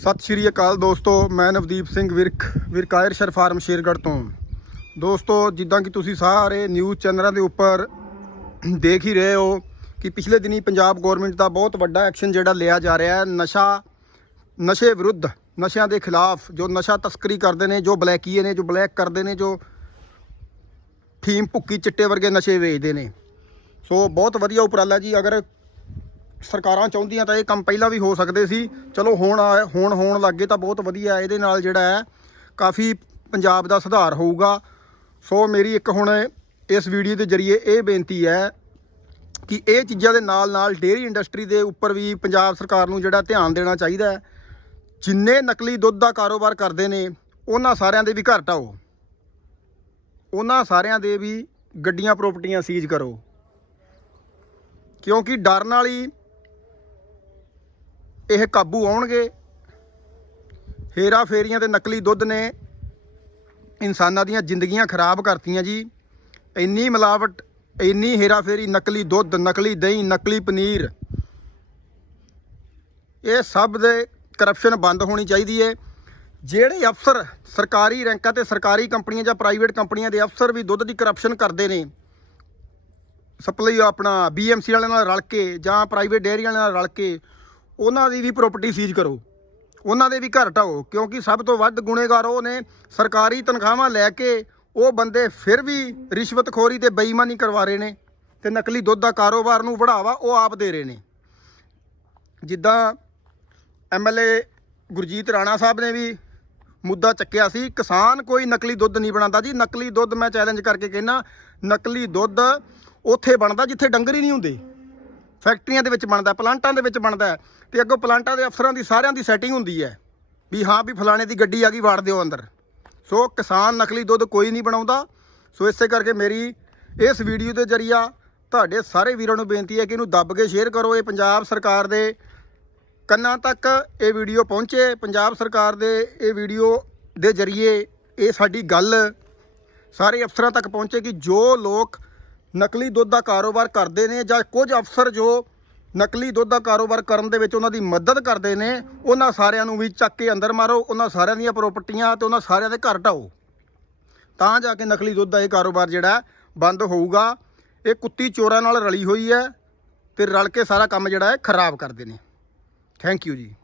ਸਤਿ ਸ਼੍ਰੀ ਅਕਾਲ ਦੋਸਤੋ, ਮੈਂ ਨਵਦੀਪ ਸਿੰਘ ਵਿਰਕ ਵਿਰਕਾਇਰ ਸ਼ਰ ਫਾਰਮ ਸ਼ੇਰਗੜ੍ਹ ਤੋਂ। ਦੋਸਤੋ, ਜਿੱਦਾਂ ਕਿ ਤੁਸੀਂ ਸਾਰੇ ਨਿਊਜ਼ ਚੈਨਲਾਂ ਦੇ ਉੱਪਰ ਦੇਖ ਹੀ ਰਹੇ ਹੋ ਕਿ ਪਿਛਲੇ ਦਿਨੀ ਪੰਜਾਬ ਗਵਰਨਮੈਂਟ ਦਾ ਬਹੁਤ ਵੱਡਾ ਐਕਸ਼ਨ ਜਿਹੜਾ ਲਿਆ ਜਾ ਰਿਹਾ ਹੈ, ਨਸ਼ਾ, ਨਸ਼ੇ ਵਿਰੁੱਧ, ਨਸ਼ਿਆਂ ਦੇ ਖਿਲਾਫ, ਜੋ ਨਸ਼ਾ ਤਸਕਰੀ ਕਰਦੇ ਨੇ, ਜੋ ਬਲੈਕੀਏ ਨੇ, ਜੋ ਬਲੈਕ ਕਰਦੇ ਨੇ, ਜੋ ਫੀਮ ਭੁੱਕੀ ਚਿੱਟੇ ਵਰਗੇ ਨਸ਼ੇ ਵੇਚਦੇ ਨੇ। ਸੋ, ਬਹੁਤ ਵਧੀਆ ਉਪਰਾਲਾ ਜੀ, ਅਗਰ ਸਰਕਾਰਾਂ ਚਾਹੁੰਦੀਆਂ ਤਾਂ ਇਹ ਕੰਮ ਪਹਿਲਾਂ ਵੀ ਹੋ ਸਕਦੇ ਸੀ। ਚਲੋ ਹੁਣ ਆ- ਹੁਣ ਹੋਣ ਲੱਗੇ ਤਾਂ ਬਹੁਤ ਵਧੀਆ ਇਹਦੇ ਨਾਲ ਜਿਹੜਾ ਹੈ, ਕਾਫੀ ਪੰਜਾਬ ਦਾ ਸੁਧਾਰ ਹੋਊਗਾ। ਸੋ ਮੇਰੀ ਇੱਕ ਹੁਣ ਇਸ ਵੀਡੀਓ ਦੇ ਜ਼ਰੀਏ ਇਹ ਬੇਨਤੀ ਹੈ ਕਿ ਇਹ ਚੀਜ਼ਾਂ ਦੇ ਨਾਲ ਨਾਲ ਡੇਅਰੀ ਇੰਡਸਟਰੀ ਦੇ ਉੱਪਰ ਵੀ ਪੰਜਾਬ ਸਰਕਾਰ ਨੂੰ ਜਿਹੜਾ ਧਿਆਨ ਦੇਣਾ ਚਾਹੀਦਾ ਹੈ। ਜਿੰਨੇ ਨਕਲੀ ਦੁੱਧ ਦਾ ਕਾਰੋਬਾਰ ਕਰਦੇ ਨੇ, ਉਹਨਾਂ ਸਾਰਿਆਂ ਦੇ ਵੀ ਘਰ ਢਾਓ ਉਹਨਾਂ ਸਾਰਿਆਂ ਦੇ ਵੀ ਗੱਡੀਆਂ ਪ੍ਰਾਪਰਟੀਆਂ ਸੀਜ਼ ਕਰੋ। ਕਿਉਂਕਿ ਡਰਨ ਵਾਲੀ ਇਹ ਕਾਬੂ ਆਉਣਗੇ। ਹੇਰਾ ਫੇਰੀਆਂ ਤੇ ਨਕਲੀ ਦੁੱਧ ਨੇ ਇਨਸਾਨਾਂ ਦੀਆਂ ਜ਼ਿੰਦਗੀਆਂ ਖਰਾਬ ਕਰਤੀਆਂ ਜੀ। ਇੰਨੀ ਮਿਲਾਵਟ, ਇੰਨੀ ਹੇਰਾ ਫੇਰੀ, ਨਕਲੀ ਦੁੱਧ, ਨਕਲੀ ਦਹੀਂ, ਨਕਲੀ ਪਨੀਰ। ਇਹ ਸਭ ਦੇ ਕਰਪਸ਼ਨ ਬੰਦ ਹੋਣੀ ਚਾਹੀਦੀ ਹੈ ਜਿਹੜੇ ਅਫਸਰ ਸਰਕਾਰੀ ਰੈਂਕਾਂ ਤੇ ਸਰਕਾਰੀ ਕੰਪਨੀਆਂ ਜਾਂ ਪ੍ਰਾਈਵੇਟ ਕੰਪਨੀਆਂ ਦੇ ਅਫਸਰ ਵੀ ਦੁੱਧ ਦੀ ਕਰਪਸ਼ਨ ਕਰਦੇ ਨੇ ਸਪਲਾਈ ਆਪਣਾ ਬੀਐਮਸੀ ਵਾਲਿਆਂ ਨਾਲ ਰਲ ਕੇ ਜਾਂ ਪ੍ਰਾਈਵੇਟ ਡੇਅਰੀ ਵਾਲਿਆਂ ਨਾਲ ਰਲ ਕੇ ਉਹਨਾਂ ਦੀ ਵੀ ਪ੍ਰਾਪਰਟੀ ਸੀਜ਼ ਕਰੋ। ਉਹਨਾਂ ਦੇ ਵੀ ਘਰ ਢਾਓ, ਕਿਉਂਕਿ ਸਭ ਤੋਂ ਵੱਧ ਗੁਨੇਗਾਰ ਉਹ ਨੇ, ਸਰਕਾਰੀ ਤਨਖਾਹਾਂ ਲੈ ਕੇ ਉਹ ਬੰਦੇ ਫਿਰ ਵੀ ਰਿਸ਼ਵਤਖੋਰੀ ਤੇ ਬੇਈਮਾਨੀ ਕਰਵਾ ਰਹੇ ਨੇ ਤੇ ਨਕਲੀ ਦੁੱਧ ਦਾ ਕਾਰੋਬਾਰ ਨੂੰ ਵਧਾਵਾ ਉਹ ਆਪ ਦੇ ਰਹੇ ਨੇ। ਜਿੱਦਾਂ ਐਮਐਲਏ ਗੁਰਜੀਤ ਰਾਣਾ ਸਾਹਿਬ ਨੇ ਵੀ ਮੁੱਦਾ ਚੱਕਿਆ ਸੀ, ਕਿਸਾਨ ਕੋਈ ਨਕਲੀ ਦੁੱਧ ਨਹੀਂ ਬਣਾਉਂਦਾ ਜੀ। ਨਕਲੀ ਦੁੱਧ ਮੈਂ ਚੈਲੰਜ ਕਰਕੇ ਕਹਿਣਾ ਨਕਲੀ ਦੁੱਧ ਉੱਥੇ ਬਣਦਾ ਜਿੱਥੇ ਡੰਗਰ ਹੀ ਨਹੀਂ ਹੁੰਦੇ। ਫੈਕਟਰੀਆਂ ਦੇ ਵਿੱਚ ਬਣਦਾ, ਪਲਾਂਟਾਂ ਦੇ ਵਿੱਚ ਬਣਦਾ ਹੈ ਤੇ ਅੱਗੋਂ ਪਲਾਂਟਾਂ ਦੇ ਅਫਸਰਾਂ ਦੀ, ਸਾਰਿਆਂ ਦੀ ਸੈਟਿੰਗ ਹੁੰਦੀ ਹੈ ਵੀ ਹਾਂ ਵੀ ਫਲਾਣੇ ਦੀ ਗੱਡੀ ਆ ਗਈ, ਵਾੜ ਦਿਓ ਅੰਦਰ। ਸੋ ਕਿਸਾਨ ਨਕਲੀ ਦੁੱਧ ਕੋਈ ਨਹੀਂ ਬਣਾਉਂਦਾ। ਸੋ ਇਸੇ ਕਰਕੇ ਮੇਰੀ ਇਸ ਵੀਡੀਓ ਦੇ ਜਰੀਆ ਤੁਹਾਡੇ ਸਾਰੇ ਵੀਰਾਂ ਨੂੰ ਬੇਨਤੀ ਹੈ ਕਿ ਇਹਨੂੰ ਦੱਬ ਕੇ ਸ਼ੇਅਰ ਕਰੋ। ਇਹ ਪੰਜਾਬ ਸਰਕਾਰ ਦੇ ਕੰਨਾਂ ਤੱਕ ਇਹ ਵੀਡੀਓ ਪਹੁੰਚੇ। ਪੰਜਾਬ ਸਰਕਾਰ ਦੇ ਇਹ ਵੀਡੀਓ ਦੇ ਜਰੀਏ ਇਹ ਸਾਡੀ ਗੱਲ ਸਾਰੇ ਅਫਸਰਾਂ ਤੱਕ ਪਹੁੰਚੇ ਕਿ ਜੋ ਲੋਕ ਨਕਲੀ ਦੁੱਧ ਦਾ ਕਾਰੋਬਾਰ ਕਰਦੇ ਨੇ ਜਾਂ ਕੁਝ ਅਫਸਰ ਜੋ ਨਕਲੀ ਦੁੱਧ ਦਾ ਕਾਰੋਬਾਰ ਕਰਨ ਦੇ ਵਿੱਚ ਉਹਨਾਂ ਦੀ ਮਦਦ ਕਰਦੇ ਨੇ, ਉਹਨਾਂ ਸਾਰਿਆਂ ਨੂੰ ਵੀ ਚੱਕ ਕੇ ਅੰਦਰ ਮਾਰੋ, ਉਹਨਾਂ ਸਾਰਿਆਂ ਦੀਆਂ ਪ੍ਰਾਪਰਟੀਆਂ ਤੇ ਉਹਨਾਂ ਸਾਰਿਆਂ ਦੇ ਘਰ ਢਾਓ। ਤਾਂ ਜਾ ਕੇ ਨਕਲੀ ਦੁੱਧ ਦਾ ਇਹ ਕਾਰੋਬਾਰ ਜਿਹੜਾ ਬੰਦ ਹੋਊਗਾ, ਇਹ ਕੁੱਤੀ ਚੋਰਾਂ ਨਾਲ ਰਲੀ ਹੋਈ ਹੈ ਤੇ ਰਲ ਕੇ ਸਾਰਾ ਕੰਮ ਜਿਹੜਾ ਹੈ ਖਰਾਬ ਕਰਦੇ ਨੇ। ਥੈਂਕ ਯੂ ਜੀ।